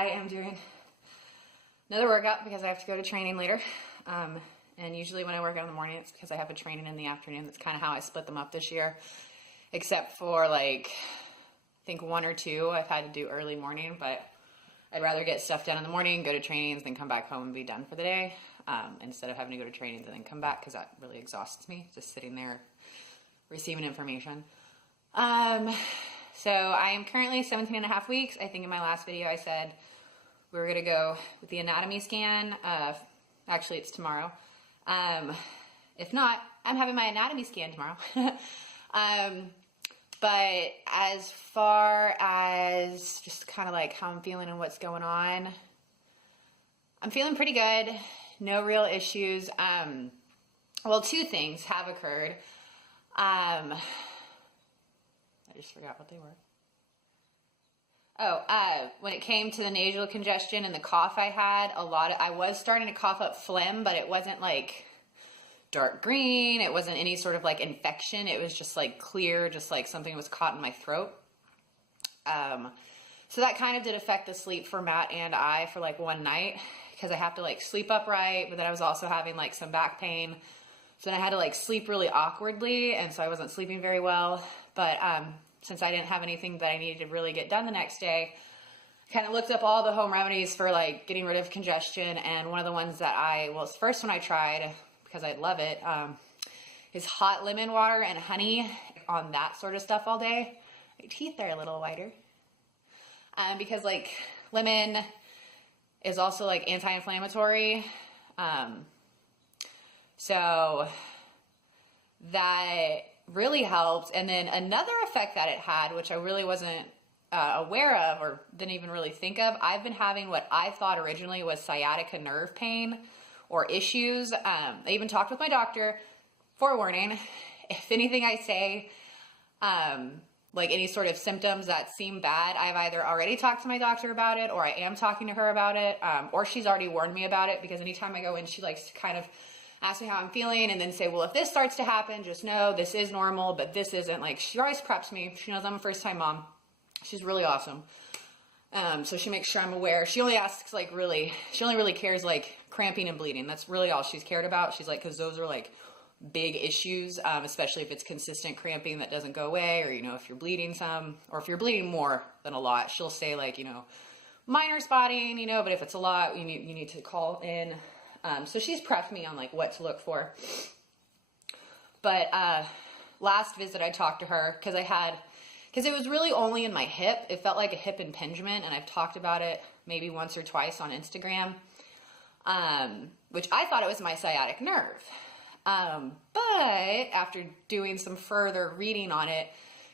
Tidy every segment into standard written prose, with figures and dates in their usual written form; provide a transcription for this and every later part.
I am doing another workout because I have to go to training later. And usually when I work out in the morning, it's because I have a training in the afternoon. That's kind of how I split them up this year. Except for like, I think 1 or 2 I've had to do early morning, but I'd rather get stuff done in the morning, go to trainings, then come back home and be done for the day. Instead of having to go to trainings and then come back, because that really exhausts me, just sitting there receiving information. So I am currently 17 and a half weeks. I think in my last video I said we were gonna go with the anatomy scan. Actually it's tomorrow. If not, I'm having my anatomy scan tomorrow. But as far as just kind of like how I'm feeling and what's going on, I'm feeling pretty good. No real issues. Well, 2 things have occurred. I just forgot what they were. Oh, when it came to the nasal congestion and the cough I had, I was starting to cough up phlegm, but it wasn't like dark green. It wasn't any sort of like infection. It was just like clear, just like something was caught in my throat. So that kind of did affect the sleep for Matt and I for like one night, because I have to like sleep upright, but then I was also having like some back pain. So then I had to like sleep really awkwardly, and so I wasn't sleeping very well. But since I didn't have anything that I needed to really get done the next day, I kind of looked up all the home remedies for like getting rid of congestion, and one of the ones that well, it's the first one I tried, because I love it, is hot lemon water and honey on that sort of stuff all day. My teeth are a little whiter. Because like lemon is also like anti-inflammatory. So that really helped. And then another effect that it had, which I really wasn't aware of or didn't even really think of, I've been having what I thought originally was sciatica nerve pain or issues. I even talked with my doctor. Forewarning, if anything I say, like any sort of symptoms that seem bad, I've either already talked to my doctor about it, or I am talking to her about it, or she's already warned me about it, because anytime I go in, she likes to kind of ask me how I'm feeling and then say, well, if this starts to happen, just know this is normal, but this isn't. Like, she always preps me. She knows I'm a first-time mom. She's really awesome. So she makes sure I'm aware. She only asks like she only really cares like cramping and bleeding. That's really all she's cared about. She's like, because those are like big issues, especially if it's consistent cramping that doesn't go away, or, you know, if you're bleeding some, or if you're bleeding more than a lot, she'll say like, you know, minor spotting, you know, but if it's a lot, you need to call in. So she's prepped me on like what to look for. But last visit I talked to her, because it was really only in my hip. It felt like a hip impingement, and I've talked about it maybe once or twice on Instagram, which I thought it was my sciatic nerve. But after doing some further reading on it,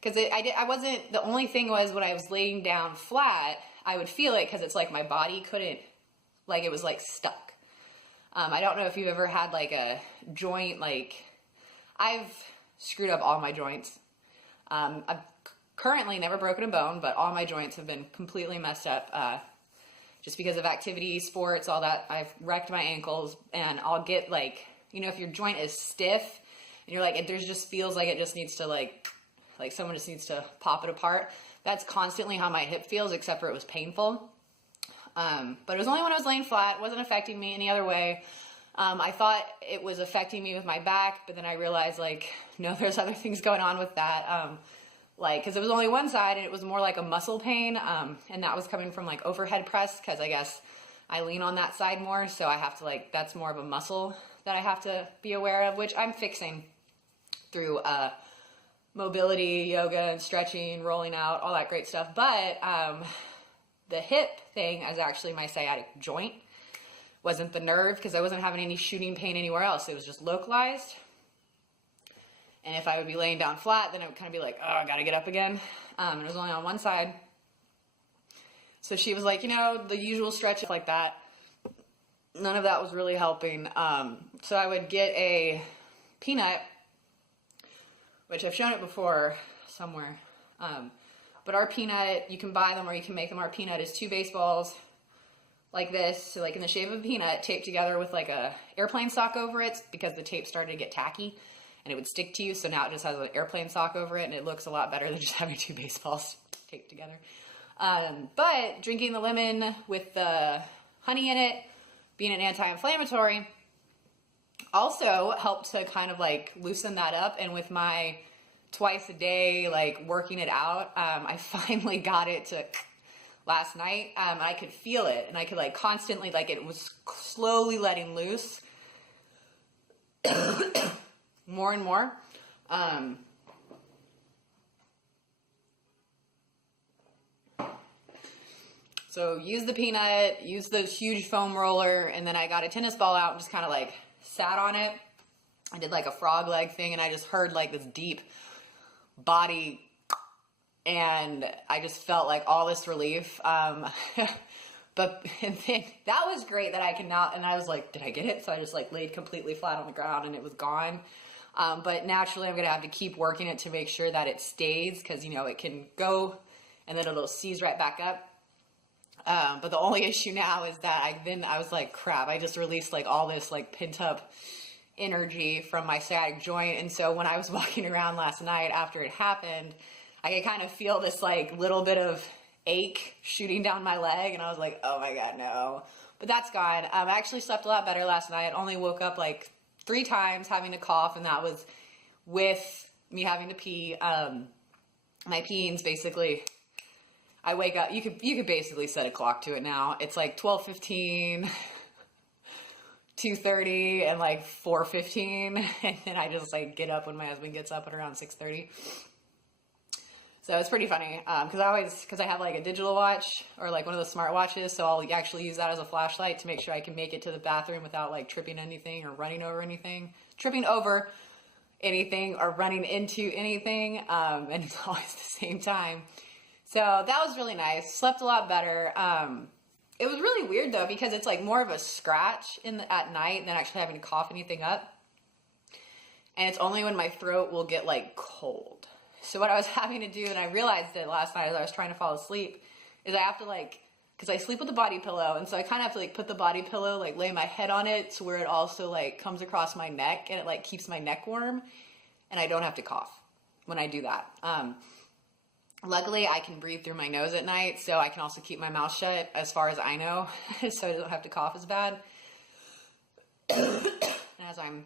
because I wasn't, the only thing was when I was laying down flat, I would feel it, because it's like my body couldn't, like it was like stuck. I don't know if you've ever had like a joint, like I've screwed up all my joints. I've currently never broken a bone, but all my joints have been completely messed up, just because of activity, sports, all that. I've wrecked my ankles, and I'll get like, you know, if your joint is stiff and you're like, there's just feels like it just needs to like someone just needs to pop it apart. That's constantly how my hip feels, except for it was painful. But it was only when I was laying flat. It wasn't affecting me any other way. I thought it was affecting me with my back, but then I realized like, no, there's other things going on with that. Like, cause it was only one side, and it was more like a muscle pain. And that was coming from like overhead press, cause I guess I lean on that side more. So I have to like, that's more of a muscle that I have to be aware of, which I'm fixing through, mobility, yoga, and stretching, rolling out, all that great stuff. But, the hip thing is actually my sciatic joint. Wasn't the nerve, because I wasn't having any shooting pain anywhere else. It was just localized. And if I would be laying down flat, then it would kind of be like, oh, I gotta get up again. It was only on one side. So she was like, you know, the usual stretch like that. None of that was really helping. So I would get a peanut, which I've shown it before somewhere. But our peanut, you can buy them or you can make them. Our peanut is 2 baseballs like this, so like in the shape of a peanut, taped together with like a airplane sock over it, because the tape started to get tacky and it would stick to you. So now it just has an airplane sock over it, and it looks a lot better than just having 2 baseballs taped together. But drinking the lemon with the honey in it, being an anti-inflammatory, also helped to kind of like loosen that up. And with my twice a day, like working it out, I finally got it to last night. I could feel it, and I could like constantly, like it was slowly letting loose more and more. So use the peanut, use the huge foam roller, and then I got a tennis ball out and just kind of like sat on it. I did like a frog leg thing, and I just heard like this deep body, and I just felt like all this relief. But and then that was great that I can now, and I was like, did I get it? So I just like laid completely flat on the ground and it was gone. But naturally I'm gonna have to keep working it to make sure that it stays, because you know it can go and then it'll seize right back up. But the only issue now is that I was like, crap, I just released like all this like pent up energy from my sciatic joint. And so when I was walking around last night after it happened, I could kind of feel this like little bit of ache shooting down my leg. And I was like, oh my God, no. But that's gone. I actually slept a lot better last night. I only woke up like 3 times having to cough, and that was with me having to pee. My peeing's basically, I wake up, you could basically set a clock to it now. It's like 12:15, 2:30, and like 4:15, and then I just like get up when my husband gets up at around 6:30. So it's pretty funny, because I have like a digital watch or like one of the smart watches, so I'll actually use that as a flashlight to make sure I can make it to the bathroom without like tripping anything or running over anything, or running into anything, and it's always the same time. So that was really nice. Slept a lot better. It was really weird though, because it's like more of a scratch at night than actually having to cough anything up. And it's only when my throat will get like cold. So what I was having to do, and I realized it last night as I was trying to fall asleep, is I have to like, because I sleep with a body pillow, and so I kind of have to like put the body pillow, like lay my head on it to where it also like comes across my neck, and it like keeps my neck warm, and I don't have to cough when I do that. Luckily, I can breathe through my nose at night, so I can also keep my mouth shut as far as I know, so I don't have to cough as bad. And as I'm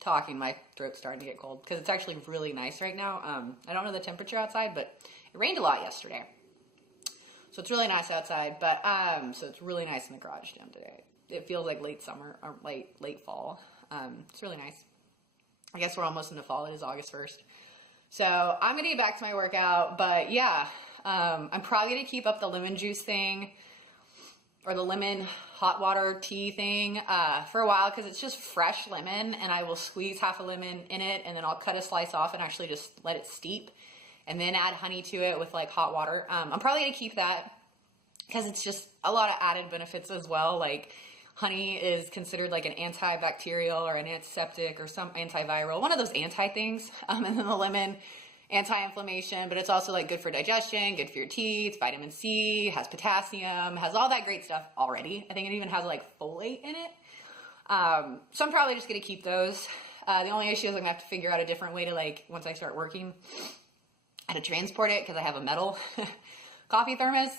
talking, my throat's starting to get cold, because it's actually really nice right now. I don't know the temperature outside, but it rained a lot yesterday. So it's really nice outside, but so it's really nice in the garage gym today. It feels like late summer, or late fall. It's really nice. I guess we're almost into fall. It is August 1st. So I'm going to get back to my workout, but yeah, I'm probably going to keep up the lemon juice thing, or the lemon hot water tea thing, for a while, because it's just fresh lemon, and I will squeeze half a lemon in it, and then I'll cut a slice off and actually just let it steep, and then add honey to it with like hot water. I'm probably going to keep that, because it's just a lot of added benefits as well. Like honey is considered like an antibacterial or an antiseptic or some antiviral, one of those anti things. And then the lemon, anti-inflammation, but it's also like good for digestion, good for your teeth, vitamin C, has potassium, has all that great stuff already. I think it even has like folate in it. So I'm probably just going to keep those. The only issue is I'm going to have to figure out a different way to, like, once I start working, how to transport it, because I have a metal coffee thermos.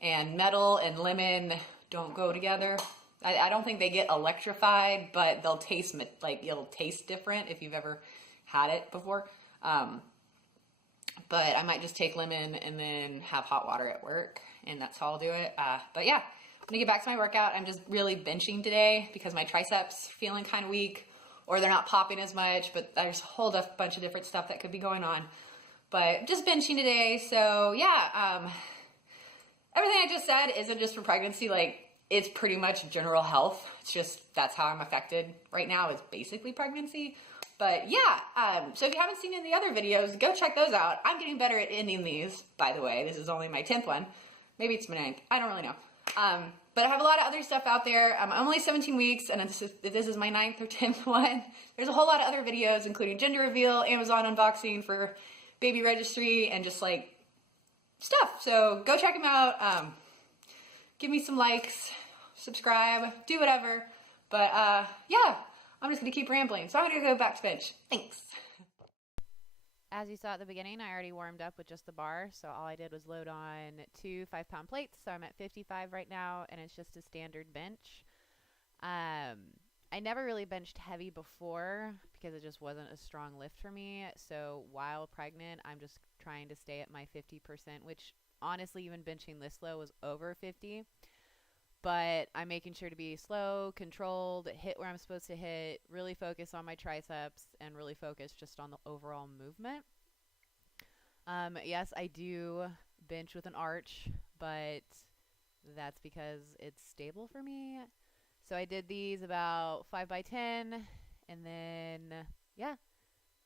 And metal and lemon don't go together. I don't think they get electrified, but they'll taste, like, it'll taste different if you've ever had it before. But I might just take lemon and then have hot water at work, and that's how I'll do it. But yeah, I'm gonna get back to my workout. I'm just really benching today because my triceps are feeling kind of weak, or they're not popping as much, but there's a whole bunch of different stuff that could be going on. But just benching today. So yeah, everything I just said isn't just for pregnancy. Like, it's pretty much general health. It's just, that's how I'm affected right now, is basically pregnancy. But yeah, so if you haven't seen any of the other videos, go check those out. I'm getting better at ending these, by the way. This is only my 10th one. Maybe it's my 9th. I don't really know. But I have a lot of other stuff out there. I'm only 17 weeks, and this is my 9th or 10th one. There's a whole lot of other videos, including gender reveal, Amazon unboxing for baby registry, and just like stuff. So go check them out. Give me some likes, subscribe, do whatever. But yeah, I'm just going to keep rambling. So I'm going to go back to bench. Thanks. as you saw at the beginning, I already warmed up with just the bar. So all I did was load on 2 5-pound plates. So I'm at 55 right now, and it's just a standard bench. I never really benched heavy before because it just wasn't a strong lift for me. So while pregnant, I'm just trying to stay at my 50%, which honestly, even benching this low was over 50. But I'm making sure to be slow, controlled, hit where I'm supposed to hit, really focus on my triceps, and really focus just on the overall movement. Yes, I do bench with an arch, but that's because it's stable for me. So I did these about 5 by 10, and then, yeah,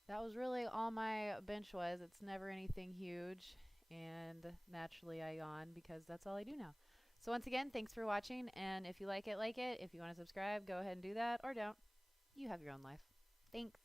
that was really all my bench was. It's never anything huge, and naturally I yawn because that's all I do now. So once again, thanks for watching, and if you like it, like it. If you want to subscribe, go ahead and do that, or don't. You have your own life. Thanks.